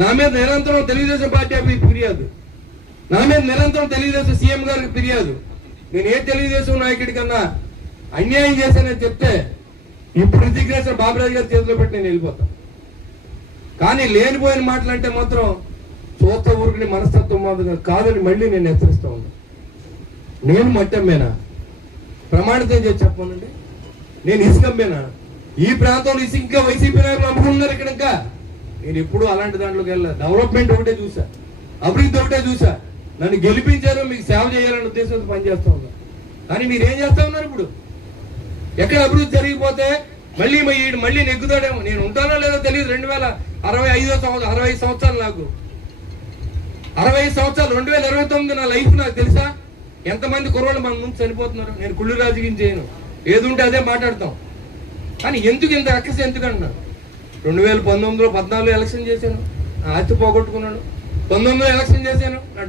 నా మీద నిరంతరం తెలుగుదేశం పార్టీ అభివృద్ధి ఫిర్యాదు, నా మీద నిరంతరం తెలుగుదేశం సీఎం గారికి ఫిర్యాదు. నేను ఏ తెలుగుదేశం నాయకుడి కన్నా అన్యాయం చేశానని చెప్తే ఇప్పుడు రిజిగ్నేషన్ బాబురాజు గారి చేతిలో పెట్టి నేను వెళ్ళిపోతాను. కానీ లేనిపోయిన మాటలు అంటే మాత్రం చూస్తా ఊరికి మనస్తత్వం కాదని మళ్ళీ నేను హెచ్చరిస్తా ఉన్నా. నేను మట్టమ్మేనా? ప్రమాణితం చేసి చెప్పానండి. నేను ఇసుకమ్మేనా? ఈ ప్రాంతంలో ఇంకా వైసీపీ నాయకులు అమ్ముకున్నారు. ఇక్కడ ఇంకా నేను ఎప్పుడు అలాంటి దాంట్లోకి వెళ్ళా. డెవలప్మెంట్ ఒకటే చూసా, అభివృద్ధి ఒకటే చూసా. నన్ను గెలిపించారు, మీకు సేవ చేయాలనే ఉద్దేశంతో పనిచేస్తా ఉన్నా. కానీ మీరేం చేస్తా ఉన్నారు? ఇప్పుడు ఎక్కడ అభివృద్ధి జరిగిపోతే మళ్ళీ నెగ్గుతాడేమో. నేను ఉంటానో లేదో తెలియదు. 2065 సంవత్సరాలు నాకు 65 సంవత్సరాలు 2029 నా లైఫ్ నాకు తెలుసా? ఎంతమంది కుర్రోళ్ళు మన ముందు చనిపోతున్నారు. నేను కుళ్ళు రాజకీయం చేయను, ఏది ఉంటే అదే మాట్లాడతాం. కానీ ఎందుకు ఇంత అక్కసి ఎందుకంటున్నా? 2019లో 14 ఎలక్షన్ చేశాను, నా ఆస్తి పోగొట్టుకున్నాను. 19లో ఎలక్షన్ చేశాను, నా